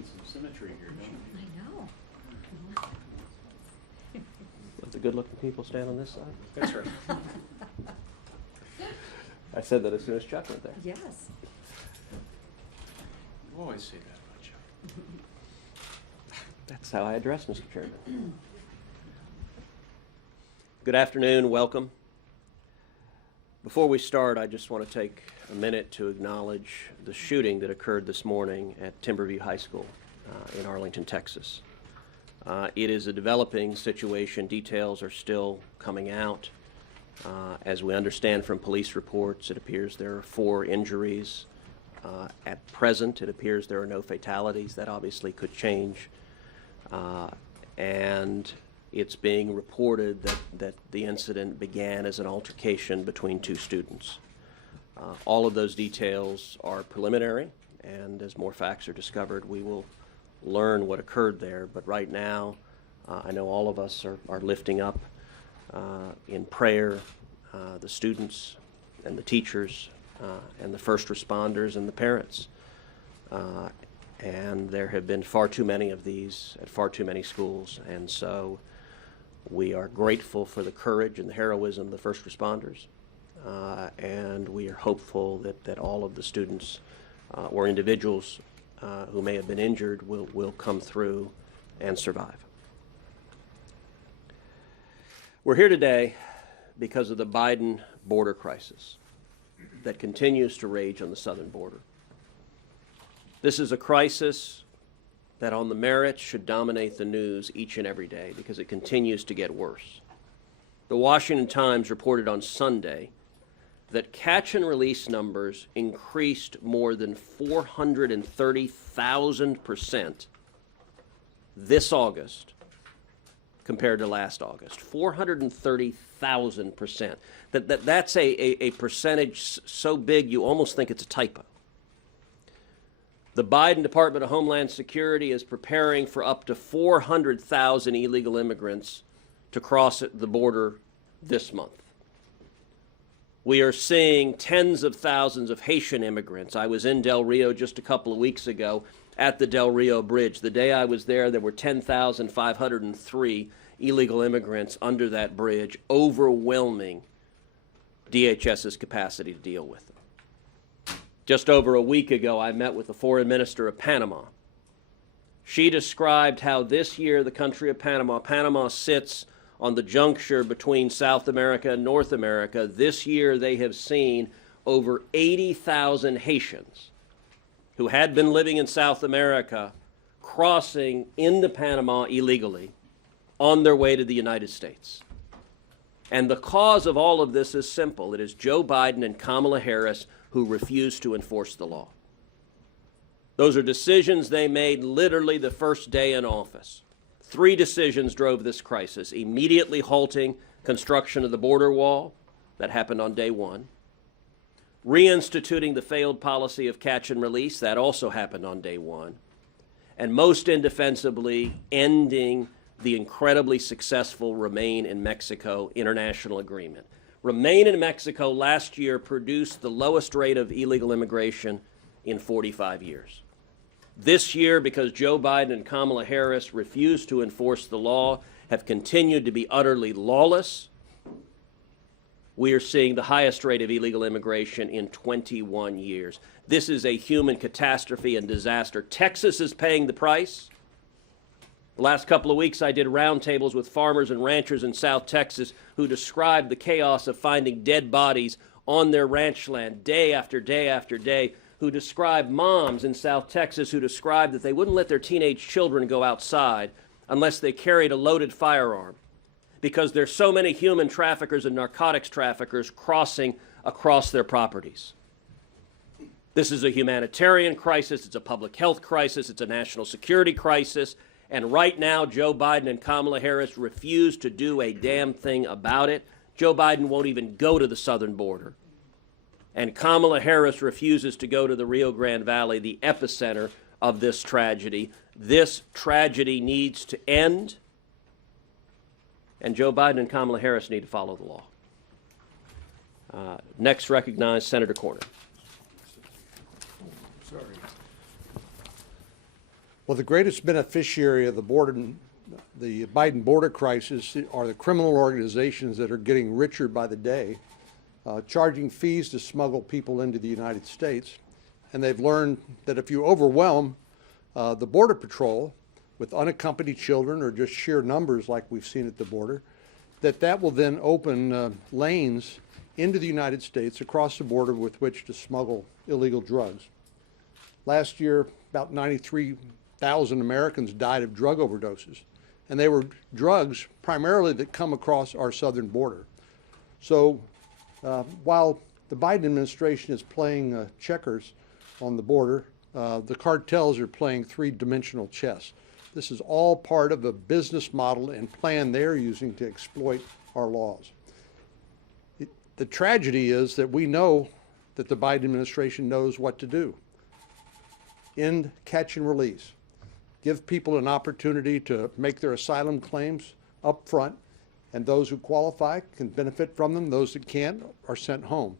need some symmetry here, don't we? I know. Let the good-looking people stand on this side. That's right. I said that as soon as Chuck went there. Yes. You always say that about Chuck. That's how I address Mr. Chairman. Good afternoon, welcome. Before we start, I just want to take a minute to acknowledge the shooting that occurred this morning at Timberview High School in Arlington, Texas. It is a developing situation. Details are still coming out. As we understand from police reports, it appears there are 4 injuries. At present, it appears there are no fatalities. That obviously could change. And it's being reported that the incident began as an altercation between 2 students. All of those details are preliminary, and as more facts are discovered, we will learn what occurred there. But right now, I know all of us are lifting up in prayer the students and the teachers and the first responders and the parents. And there have been far too many of these at far too many schools, and so we are grateful for the courage and the heroism of the first responders, and we are hopeful that all of the students or individuals who may have been injured will come through and survive. We're here today because of the Biden border crisis that continues to rage on the southern border. This is a crisis that on the merits should dominate the news each and every day because it continues to get worse. The Washington Times reported on Sunday that catch and release numbers increased more than 430,000% this August compared to last August. 430,000%. That's a percentage so big you almost think it's a typo. The Biden Department of Homeland Security is preparing for up to 400,000 illegal immigrants to cross the border this month. We are seeing tens of thousands of Haitian immigrants. I was in Del Rio just a couple of weeks ago at the Del Rio Bridge. The day I was there were 10,503 illegal immigrants under that bridge, overwhelming DHS's capacity to deal with them. Just over a week ago, I met with the foreign minister of Panama. She described how this year the country of Panama sits on the juncture between South America and North America. This year they have seen over 80,000 Haitians who had been living in South America crossing into Panama illegally on their way to the United States. And the cause of all of this is simple. It is Joe Biden and Kamala Harris who refuse to enforce the law. Those are decisions they made literally the first day in office. 3 decisions drove this crisis: immediately halting construction of the border wall, that happened on day 1, reinstituting the failed policy of catch and release, that also happened on day 1, and most indefensibly, ending the incredibly successful Remain in Mexico international agreement. Remain in Mexico last year produced the lowest rate of illegal immigration in 45 years. This year, because Joe Biden and Kamala Harris refused to enforce the law, have continued to be utterly lawless, we are seeing the highest rate of illegal immigration in 21 years. This is a human catastrophe and disaster. Texas is paying the price. The last couple of weeks, I did roundtables with farmers and ranchers in South Texas who described the chaos of finding dead bodies on their ranch land day after day after day, who described moms in South Texas who described that they wouldn't let their teenage children go outside unless they carried a loaded firearm because there's so many human traffickers and narcotics traffickers crossing across their properties. This is a humanitarian crisis, it's a public health crisis, it's a national security crisis, and right now Joe Biden and Kamala Harris refuse to do a damn thing about it. Joe Biden won't even go to the southern border. And Kamala Harris refuses to go to the Rio Grande Valley, the epicenter of this tragedy. This tragedy needs to end, and Joe Biden and Kamala Harris need to follow the law. Next, recognize Senator Corner. Sorry. Well, the greatest beneficiary of the Biden border crisis are the criminal organizations that are getting richer by the day, charging fees to smuggle people into the United States. And they've learned that if you overwhelm the Border Patrol with unaccompanied children or just sheer numbers like we've seen at the border, that will then open lanes into the United States across the border with which to smuggle illegal drugs. Last year, about 93,000 Americans died of drug overdoses, and they were drugs primarily that come across our southern border. So while the Biden administration is playing checkers on the border, the cartels are playing three-dimensional chess. This is all part of a business model and plan they're using to exploit our laws. The tragedy is that we know that the Biden administration knows what to do. End catch and release. Give people an opportunity to make their asylum claims up front, and those who qualify can benefit from them. Those that can't are sent home.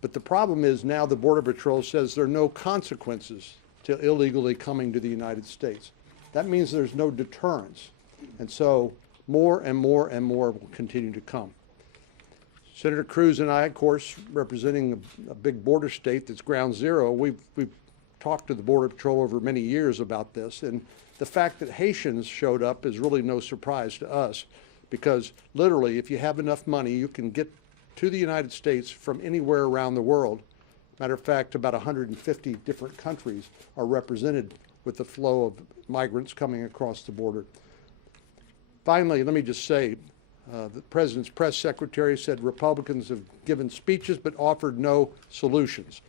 But the problem is now the Border Patrol says there are no consequences to illegally coming to the United States. That means there's no deterrence. And so more and more and more will continue to come. Senator Cruz and I, of course, representing a big border state that's ground zero, we've talked to the Border Patrol over many years about this. And the fact that Haitians showed up is really no surprise to us, because literally, if you have enough money, you can get to the United States from anywhere around the world. Matter of fact, about 150 different countries are represented with the flow of migrants coming across the border. Finally, let me just say, the President's press secretary said Republicans have given speeches but offered no solutions.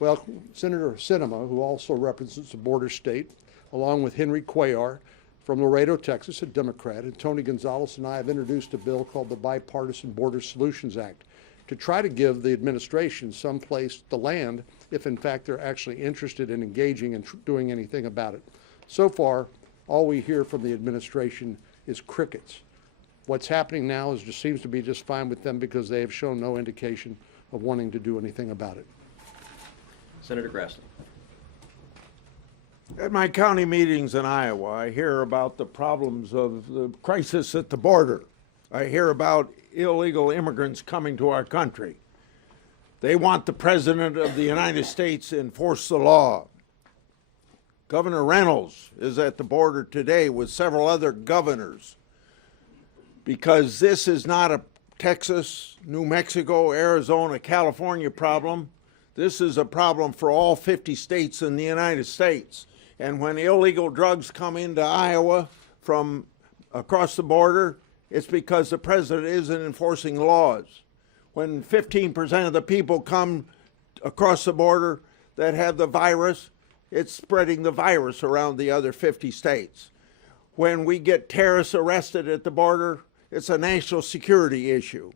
Well, Senator Sinema, who also represents a border state, along with Henry Cuellar from Laredo, Texas, a Democrat, and Tony Gonzalez and I have introduced a bill called the Bipartisan Border Solutions Act to try to give the administration some place to land if, in fact, they're actually interested in engaging and doing anything about it. So far, all we hear from the administration is crickets. What's happening now is just seems to be just fine with them because they have shown no indication of wanting to do anything about it. Senator Grassley. At my county meetings in Iowa, I hear about the problems of the crisis at the border. I hear about illegal immigrants coming to our country. They want the President of the United States to enforce the law. Governor Reynolds is at the border today with several other governors, because this is not a Texas, New Mexico, Arizona, California problem. This is a problem for all 50 states in the United States. And when illegal drugs come into Iowa from across the border, it's because the president isn't enforcing laws. When 15% of the people come across the border that have the virus, it's spreading the virus around the other 50 states. When we get terrorists arrested at the border, it's a national security issue.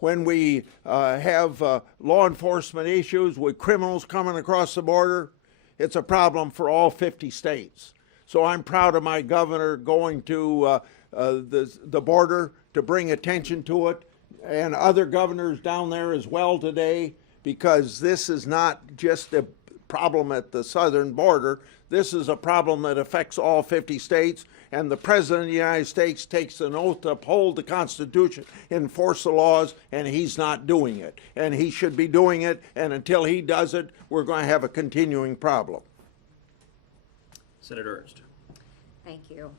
When we have law enforcement issues with criminals coming across the border, it's a problem for all 50 states. So I'm proud of my governor going to the border to bring attention to it, and other governors down there as well today, because this is not just a problem at the southern border. This is a problem that affects all 50 states, and the President of the United States takes an oath to uphold the Constitution, enforce the laws, and he's not doing it. And he should be doing it, and until he does it, we're going to have a continuing problem. Senator Ernst. Thank you.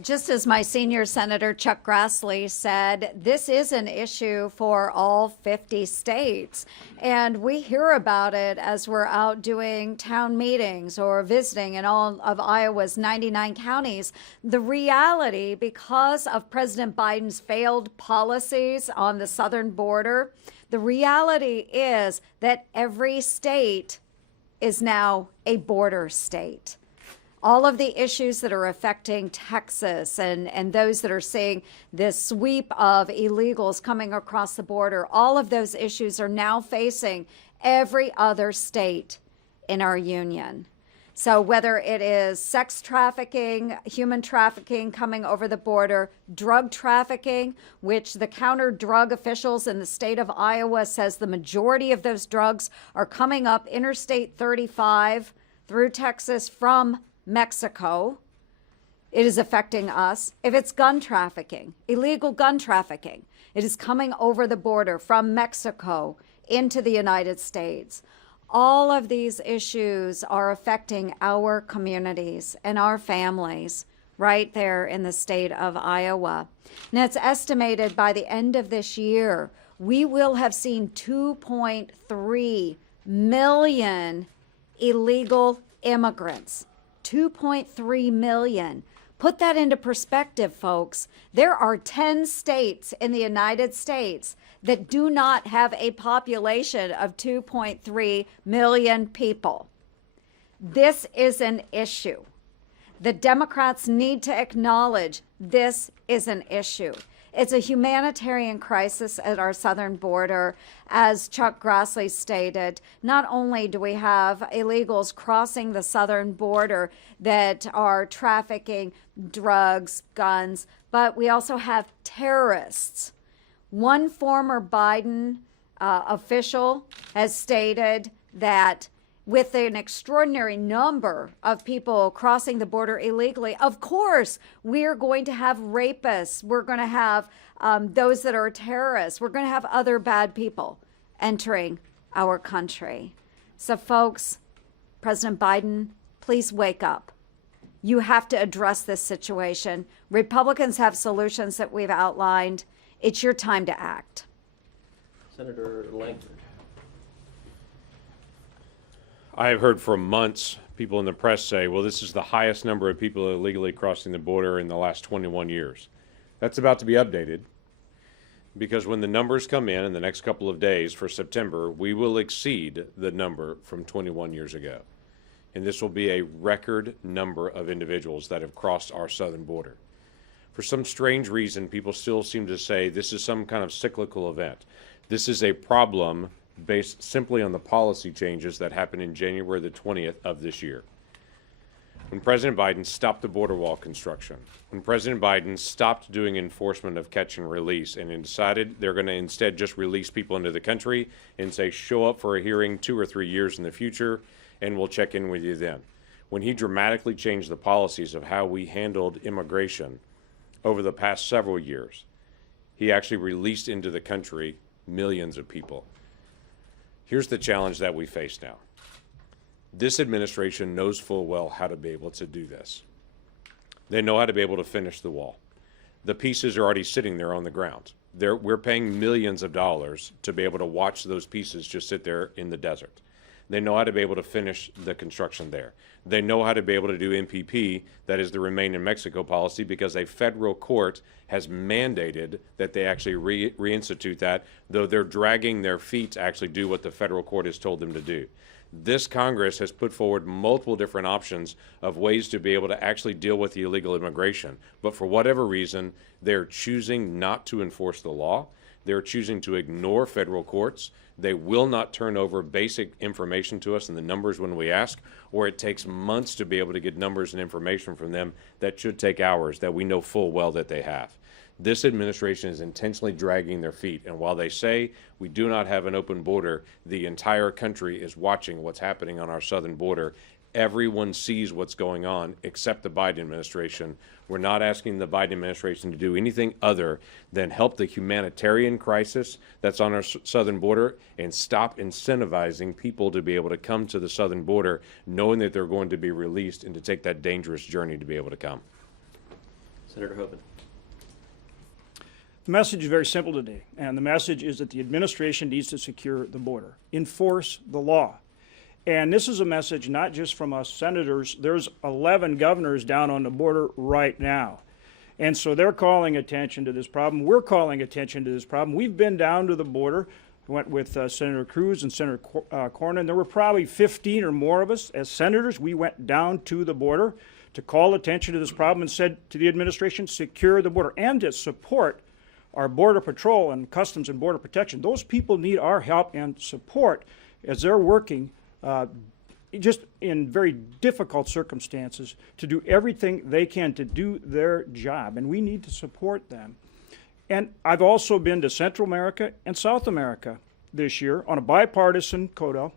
Just as my senior senator, Chuck Grassley, said, this is an issue for all 50 states. And we hear about it as we're out doing town meetings or visiting in all of Iowa's 99 counties. The reality, because of President Biden's failed policies on the southern border, the reality is that every state is now a border state. All of the issues that are affecting Texas and those that are seeing this sweep of illegals coming across the border, all of those issues are now facing every other state in our union. So whether it is sex trafficking, human trafficking coming over the border, drug trafficking, which the counter-drug officials in the state of Iowa says the majority of those drugs are coming up Interstate 35 through Texas from Mexico, it is affecting us. If it's gun trafficking, illegal gun trafficking, it is coming over the border from Mexico into the United States. All of these issues are affecting our communities and our families right there in the state of Iowa. Now, it's estimated by the end of this year, we will have seen 2.3 million illegal immigrants. 2.3 million. Put that into perspective, folks. There are 10 states in the United States that do not have a population of 2.3 million people. This is an issue. The Democrats need to acknowledge this is an issue. It's a humanitarian crisis at our southern border. As Chuck Grassley stated, not only do we have illegals crossing the southern border that are trafficking drugs, guns, but we also have terrorists. One former Biden official has stated that with an extraordinary number of people crossing the border illegally, of course, we're going to have rapists. We're going to have those that are terrorists. We're going to have other bad people entering our country. So, folks, President Biden, please wake up. You have to address this situation. Republicans have solutions that we've outlined. It's your time to act. Senator Langford. I have heard for months people in the press say, well, this is the highest number of people illegally crossing the border in the last 21 years. That's about to be updated because when the numbers come in the next couple of days for September, we will exceed the number from 21 years ago. And this will be a record number of individuals that have crossed our southern border. For some strange reason, people still seem to say this is some kind of cyclical event. This is a problem based simply on the policy changes that happened in January the 20th of this year. When President Biden stopped the border wall construction, when President Biden stopped doing enforcement of catch and release and decided they're going to instead just release people into the country and say, show up for a hearing 2 or 3 years in the future and we'll check in with you then. When he dramatically changed the policies of how we handled immigration over the past several years, he actually released into the country millions of people. Here's the challenge that we face now. This administration knows full well how to be able to do this. They know how to be able to finish the wall. The pieces are already sitting there on the ground. We're paying millions of dollars to be able to watch those pieces just sit there in the desert. They know how to be able to finish the construction there. They know how to be able to do MPP, that is the Remain in Mexico policy, because a federal court has mandated that they actually reinstitute that, though they're dragging their feet to actually do what the federal court has told them to do. This Congress has put forward multiple different options of ways to be able to actually deal with the illegal immigration. But for whatever reason, they're choosing not to enforce the law. They're choosing to ignore federal courts. They will not turn over basic information to us and the numbers when we ask, or it takes months to be able to get numbers and information from them that should take hours that we know full well that they have. This administration is intentionally dragging their feet, and while they say we do not have an open border, the entire country is watching what's happening on our southern border. Everyone sees what's going on except the Biden administration. We're not asking the Biden administration to do anything other than help the humanitarian crisis that's on our southern border and stop incentivizing people to be able to come to the southern border knowing that they're going to be released and to take that dangerous journey to be able to come. Senator Hoban. The message is very simple today, and the message is that the administration needs to secure the border, enforce the law. And this is a message not just from us senators. There's 11 governors down on the border right now. And so they're calling attention to this problem. We're calling attention to this problem. We've been down to the border. Went with Senator Cruz and Senator Cornyn. There were probably 15 or more of us as senators. We went down to the border to call attention to this problem and said to the administration, secure the border and to support our Border Patrol and Customs and Border Protection. Those people need our help and support as they're working just in very difficult circumstances to do everything they can to do their job, and we need to support them. And I've also been to Central America and South America this year on a bipartisan CODA,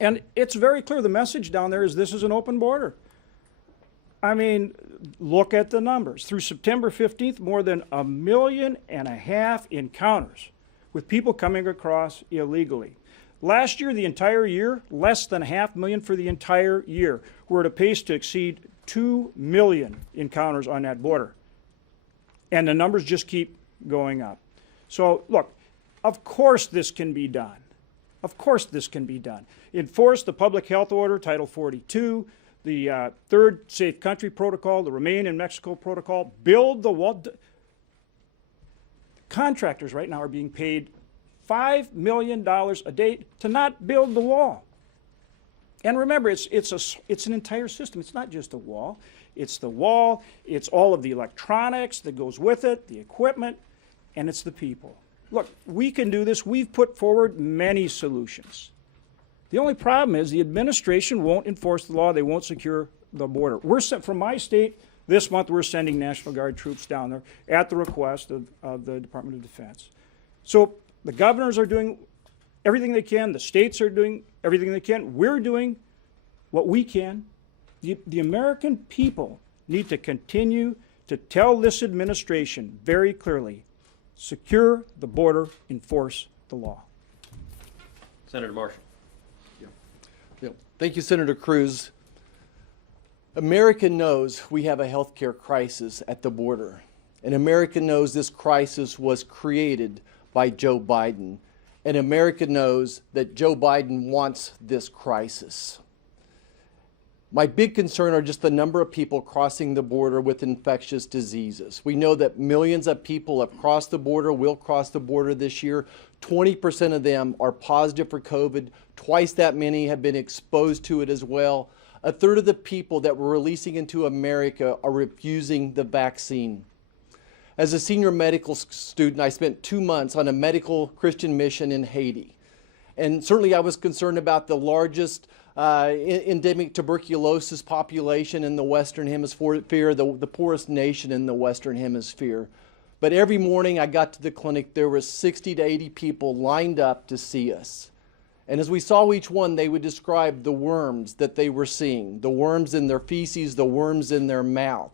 and it's very clear the message down there is this is an open border. I mean, look at the numbers. Through September 15th, more than 1.5 million encounters with people coming across illegally. Last year, the entire year, less than 500,000 for the entire year. We're at a pace to exceed 2 million encounters on that border. And the numbers just keep going up. So, look, of course this can be done. Of course this can be done. Enforce the public health order, Title 42, the third Safe Country Protocol, the Remain in Mexico Protocol, build the wall. Contractors right now are being paid $5 million a day to not build the wall. And remember, it's an entire system. It's not just a wall. It's the wall, it's all of the electronics that goes with it, the equipment, and it's the people. Look, we can do this. We've put forward many solutions. The only problem is the administration won't enforce the law. They won't secure the border. From my state, this month we're sending National Guard troops down there at the request of the Department of Defense. So the governors are doing everything they can. The states are doing everything they can. We're doing what we can. The American people need to continue to tell this administration very clearly, secure the border, enforce the law. Senator Marshall. Thank you, Senator Cruz. America knows we have a healthcare crisis at the border. And America knows this crisis was created by Joe Biden. And America knows that Joe Biden wants this crisis. My big concern are just the number of people crossing the border with infectious diseases. We know that millions of people have crossed the border, will cross the border this year. 20% of them are positive for COVID. Twice that many have been exposed to it as well. A third of the people that we're releasing into America are refusing the vaccine. As a senior medical student, I spent 2 months on a medical Christian mission in Haiti. And certainly I was concerned about the largest endemic tuberculosis population in the Western Hemisphere, the poorest nation in the Western Hemisphere. But every morning I got to the clinic, there were 60 to 80 people lined up to see us. And as we saw each one, they would describe the worms that they were seeing, the worms in their feces, the worms in their mouth.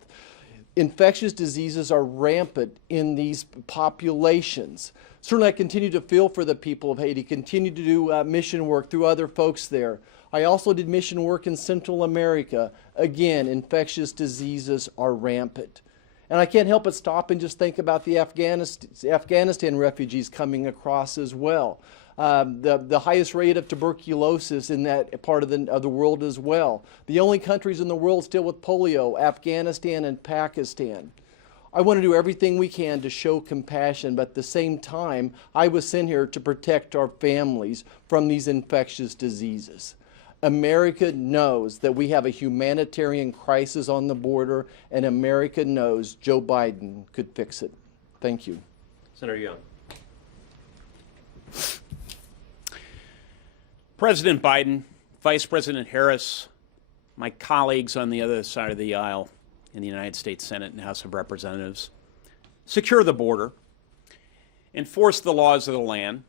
Infectious diseases are rampant in these populations. Certainly I continue to feel for the people of Haiti, continue to do mission work through other folks there. I also did mission work in Central America. Again, infectious diseases are rampant. And I can't help but stop and just think about the Afghanistan refugees coming across as well. The highest rate of tuberculosis in that part of the world as well. The only countries in the world still with polio, Afghanistan and Pakistan. I want to do everything we can to show compassion, but at the same time, I was sent here to protect our families from these infectious diseases. America knows that we have a humanitarian crisis on the border, and America knows Joe Biden could fix it. Thank you. Senator Young. President Biden, Vice President Harris, my colleagues on the other side of the aisle in the United States Senate and House of Representatives, secure the border, enforce the laws of the land,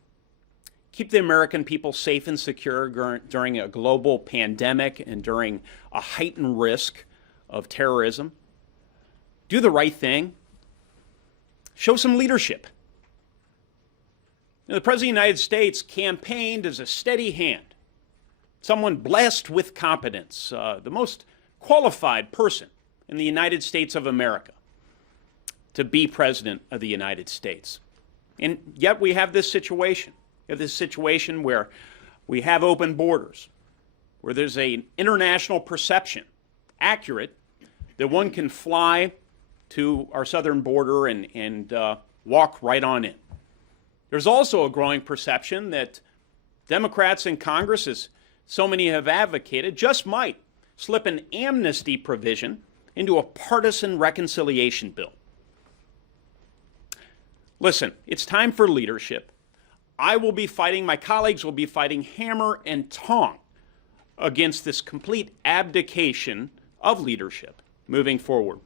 keep the American people safe and secure during a global pandemic and during a heightened risk of terrorism, do the right thing, show some leadership. The President of the United States campaigned as a steady hand, someone blessed with competence, the most qualified person in the United States of America to be President of the United States. And yet we have this situation. We have this situation where we have open borders, where there's an international perception, accurate, that one can fly to our southern border and walk right on in. There's also a growing perception that Democrats in Congress, as so many have advocated, just might slip an amnesty provision into a partisan reconciliation bill. Listen, it's time for leadership. I will be fighting, my colleagues will be fighting hammer and tong against this complete abdication of leadership moving forward.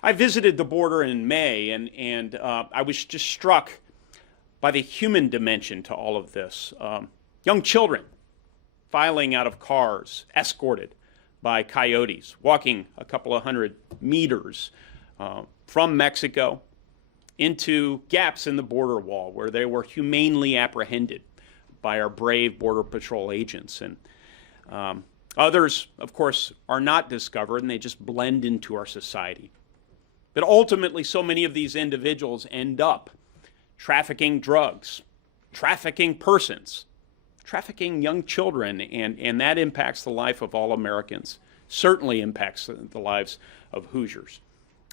I visited the border in May, and I was just struck by the human dimension to all of this. Young children filing out of cars, escorted by coyotes, walking a couple of hundred meters from Mexico into gaps in the border wall where they were humanely apprehended by our brave Border Patrol agents. And others, of course, are not discovered, and they just blend into our society. But ultimately, so many of these individuals end up trafficking drugs, trafficking persons, trafficking young children, and that impacts the life of all Americans, certainly impacts the lives of Hoosiers.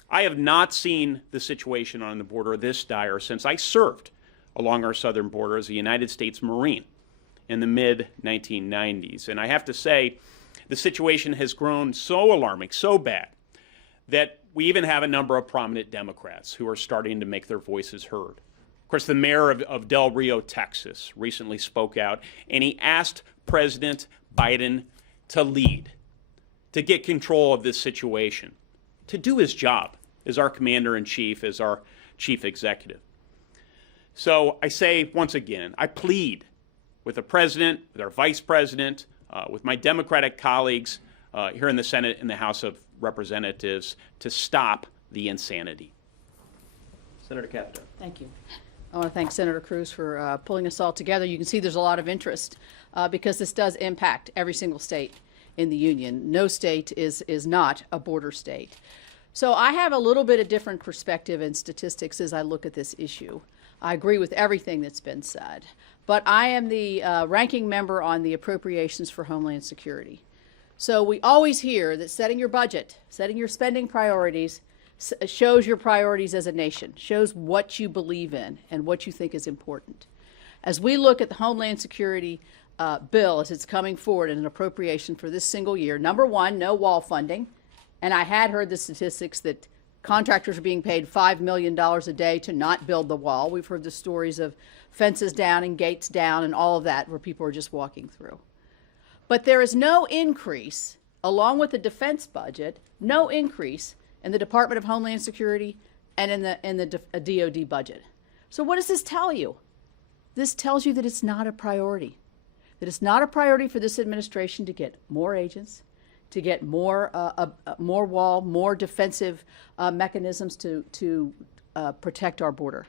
I have not seen the situation on the border this dire since I served along our southern border as a United States Marine in the mid-1990s. And I have to say, the situation has grown so alarming, so bad, that we even have a number of prominent Democrats who are starting to make their voices heard. Of course, the mayor of Del Rio, Texas, recently spoke out, and he asked President Biden to lead, to get control of this situation, to do his job as our commander-in-chief, as our chief executive. So I say once again, I plead with the president, with our vice president, with my Democratic colleagues here in the Senate and the House of Representatives to stop the insanity. Senator Kaptur. Thank you. I want to thank Senator Cruz for pulling us all together. You can see there's a lot of interest because this does impact every single state in the union. No state is not a border state. So I have a little bit of different perspective and statistics as I look at this issue. I agree with everything that's been said, but I am the ranking member on the Appropriations for Homeland Security. So we always hear that setting your budget, setting your spending priorities, shows your priorities as a nation, shows what you believe in and what you think is important. As we look at the Homeland Security bill as it's coming forward in an appropriation for this single year, number one, no wall funding. And I had heard the statistics that contractors are being paid $5 million a day to not build the wall. We've heard the stories of fences down and gates down and all of that where people are just walking through. But there is no increase, along with the defense budget, no increase in the Department of Homeland Security and in the DOD budget. So what does this tell you? This tells you that it's not a priority. That it's not a priority for this administration to get more agents, to get more wall, more defensive mechanisms to protect our border.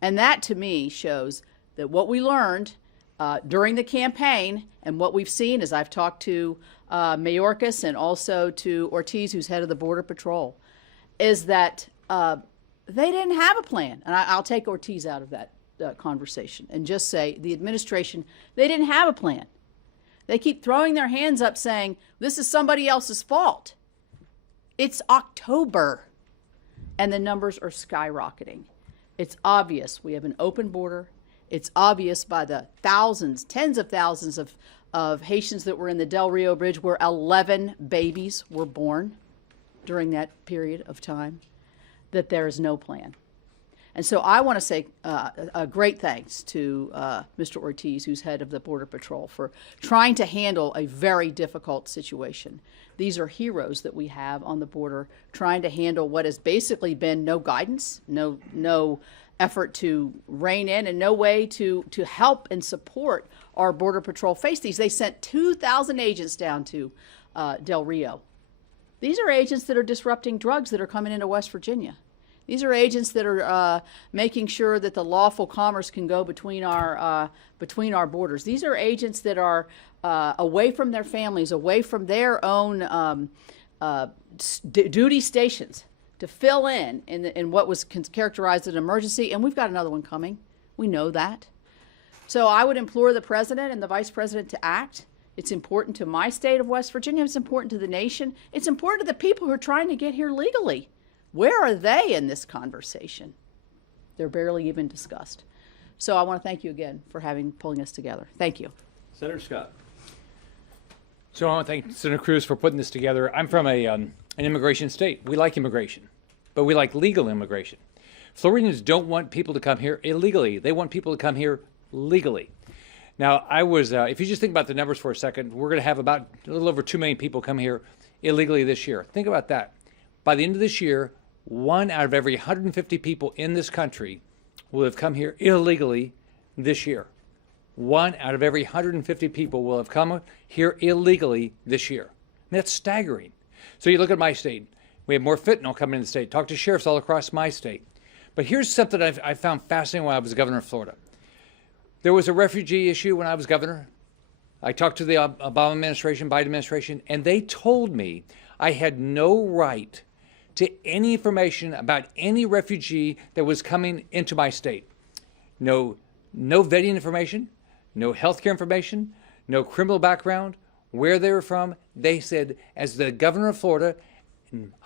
And that, to me, shows that what we learned during the campaign and what we've seen as I've talked to Mayorkas and also to Ortiz, who's head of the Border Patrol, is that they didn't have a plan. And I'll take Ortiz out of that conversation and just say the administration, they didn't have a plan. They keep throwing their hands up saying, this is somebody else's fault. It's October, and the numbers are skyrocketing. It's obvious we have an open border. It's obvious by the thousands, tens of thousands of Haitians that were in the Del Rio Bridge where 11 babies were born during that period of time, that there is no plan. And so I want to say a great thanks to Mr. Ortiz, who's head of the Border Patrol, for trying to handle a very difficult situation. These are heroes that we have on the border trying to handle what has basically been no guidance, no effort to rein in, and no way to help and support our Border Patrol face these. They sent 2,000 agents down to Del Rio. These are agents that are disrupting drugs that are coming into West Virginia. These are agents that are making sure that the lawful commerce can go between our borders. These are agents that are away from their families, away from their own duty stations to fill in what was characterized as an emergency, and we've got another one coming. We know that. So I would implore the president and the vice president to act. It's important to my state of West Virginia. It's important to the nation. It's important to the people who are trying to get here legally. Where are they in this conversation? They're barely even discussed. So I want to thank you again for pulling us together. Thank you. Senator Scott. So I want to thank Senator Cruz for putting this together. I'm from an immigration state. We like immigration, but we like legal immigration. Floridians don't want people to come here illegally. They want people to come here legally. Now, if you just think about the numbers for a second, we're going to have about a little over 2 million people come here illegally this year. Think about that. By the end of this year, 1 out of every 150 people in this country will have come here illegally this year. 1 out of every 150 people will have come here illegally this year. That's staggering. So you look at my state. We have more fentanyl coming in the state. Talk to sheriffs all across my state. But here's something I found fascinating when I was governor of Florida. There was a refugee issue when I was governor. I talked to the Obama administration, Biden administration, and they told me I had no right to any information about any refugee that was coming into my state. No vetting information, no healthcare information, no criminal background, where they were from. They said, as the governor of Florida,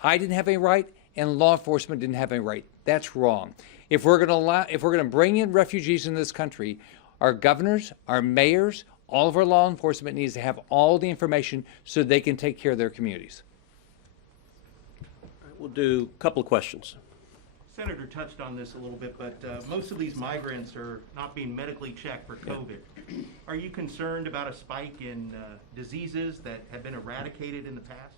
I didn't have any right, and law enforcement didn't have any right. That's wrong. If we're going to bring in refugees in this country, our governors, our mayors, all of our law enforcement needs to have all the information so they can take care of their communities. We'll do a couple of questions. Senator touched on this a little bit, but most of these migrants are not being medically checked for COVID. Are you concerned about a spike in diseases that have been eradicated in the past?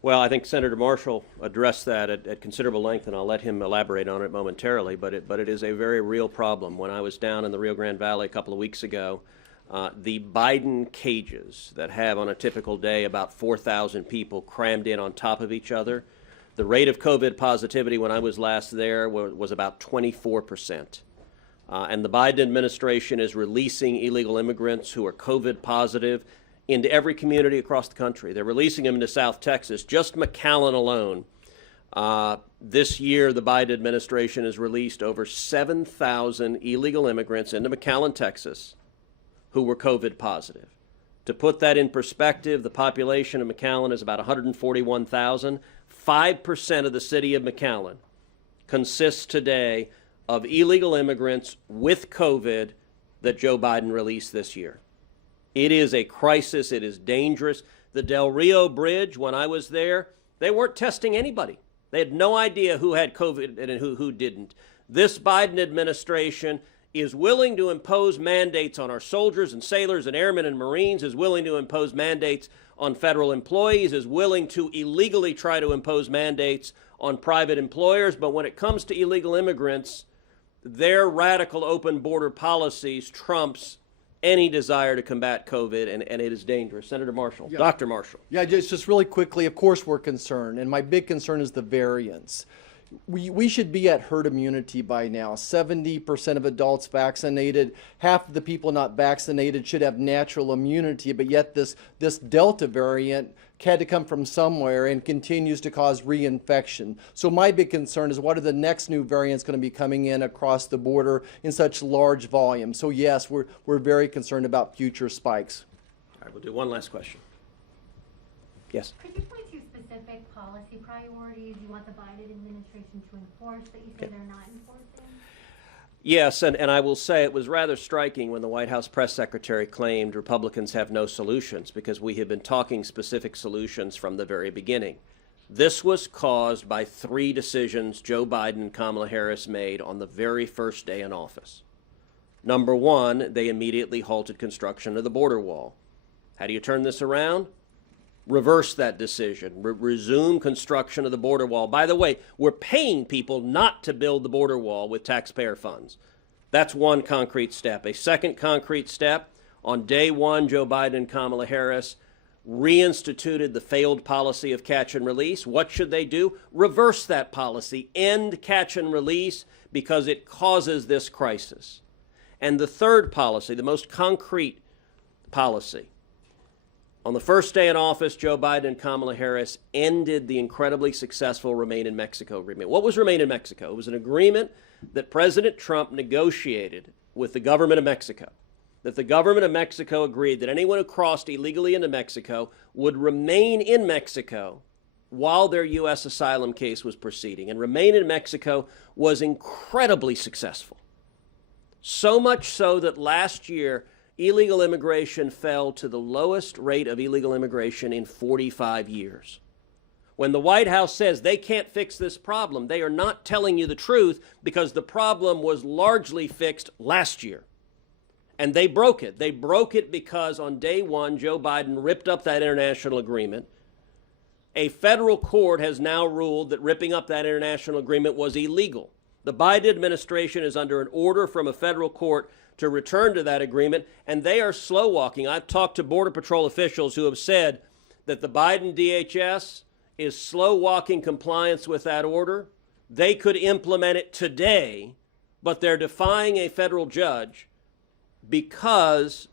Well, I think Senator Marshall addressed that at considerable length, and I'll let him elaborate on it momentarily, but it is a very real problem. When I was down in the Rio Grande Valley a couple of weeks ago, the Biden cages that have on a typical day about 4,000 people crammed in on top of each other, the rate of COVID positivity when I was last there was about 24%. And the Biden administration is releasing illegal immigrants who are COVID positive into every community across the country. They're releasing them into South Texas. Just McAllen alone, this year the Biden administration has released over 7,000 illegal immigrants into McAllen, Texas, who were COVID positive. To put that in perspective, the population of McAllen is about 141,000. 5% of the city of McAllen consists today of illegal immigrants with COVID that Joe Biden released this year. It is a crisis. It is dangerous. The Del Rio Bridge, when I was there, they weren't testing anybody. They had no idea who had COVID and who didn't. This Biden administration is willing to impose mandates on our soldiers and sailors and airmen and Marines, is willing to impose mandates on federal employees, is willing to illegally try to impose mandates on private employers. But when it comes to illegal immigrants, their radical open border policies trumps any desire to combat COVID, and it is dangerous. Senator Marshall, Yeah. Dr. Marshall. Yeah, just really quickly, of course we're concerned, and my big concern is the variants. We should be at herd immunity by now. 70% of adults vaccinated, half of the people not vaccinated should have natural immunity, but yet this Delta variant had to come from somewhere and continues to cause reinfection. So my big concern is, what are the next new variants going to be coming in across the border in such large volume? So yes, we're very concerned about future spikes. All right, we'll do one last question. Yes. Could you point to specific policy priorities you want the Biden administration to enforce that you say they're not enforcing? Yes, and I will say it was rather striking when the White House press secretary claimed Republicans have no solutions, because we have been talking specific solutions from the very beginning. This was caused by 3 decisions Joe Biden and Kamala Harris made on the very first day in office. Number 1, they immediately halted construction of the border wall. How do you turn this around? Reverse that decision. Resume construction of the border wall. By the way, we're paying people not to build the border wall with taxpayer funds. That's one concrete step. A second concrete step, on day 1, Joe Biden and Kamala Harris reinstituted the failed policy of catch and release. What should they do? Reverse that policy. End catch and release, because it causes this crisis. And the third policy, the most concrete policy, on the first day in office, Joe Biden and Kamala Harris ended the incredibly successful Remain in Mexico agreement. What was Remain in Mexico? It was an agreement that President Trump negotiated with the government of Mexico, that the government of Mexico agreed that anyone who crossed illegally into Mexico would remain in Mexico while their U.S. asylum case was proceeding. And Remain in Mexico was incredibly successful. So much so that last year, illegal immigration fell to the lowest rate of illegal immigration in 45 years. When the White House says they can't fix this problem, they are not telling you the truth, because the problem was largely fixed last year. And they broke it. They broke it because on day 1, Joe Biden ripped up that international agreement. A federal court has now ruled that ripping up that international agreement was illegal. The Biden administration is under an order from a federal court to return to that agreement, and they are slow walking. I've talked to Border Patrol officials who have said that the Biden DHS is slow walking compliance with that order. They could implement it today, but they're defying a federal judge because,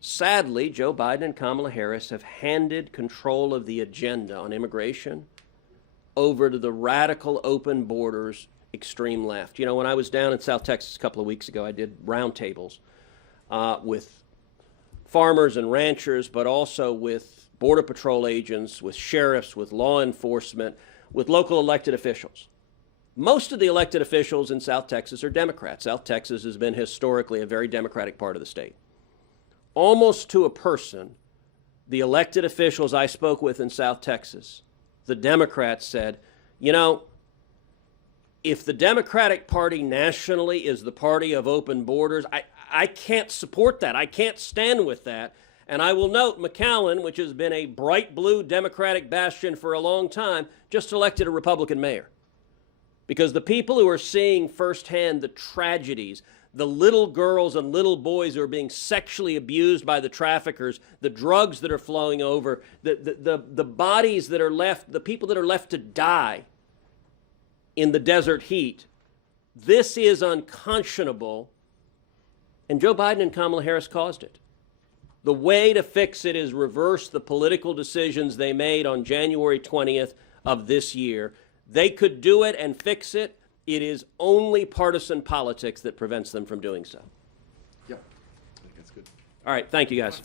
sadly, Joe Biden and Kamala Harris have handed control of the agenda on immigration over to the radical open borders extreme left. You know, when I was down in South Texas a couple of weeks ago, I did roundtables with farmers and ranchers, but also with Border Patrol agents, with sheriffs, with law enforcement, with local elected officials. Most of the elected officials in South Texas are Democrats. South Texas has been historically a very Democratic part of the state. Almost to a person, the elected officials I spoke with in South Texas, the Democrats said, you know, if the Democratic Party nationally is the party of open borders, I can't support that. I can't stand with that. And I will note McAllen, which has been a bright blue Democratic bastion for a long time, just elected a Republican mayor. Because the people who are seeing firsthand the tragedies, the little girls and little boys who are being sexually abused by the traffickers, the drugs that are flowing over, the bodies that are left, the people that are left to die in the desert heat, this is unconscionable. And Joe Biden and Kamala Harris caused it. The way to fix it is reverse the political decisions they made on January 20th of this year. They could do it and fix it. It is only partisan politics that prevents them from doing so. Yep, I think that's good. All right, thank you guys.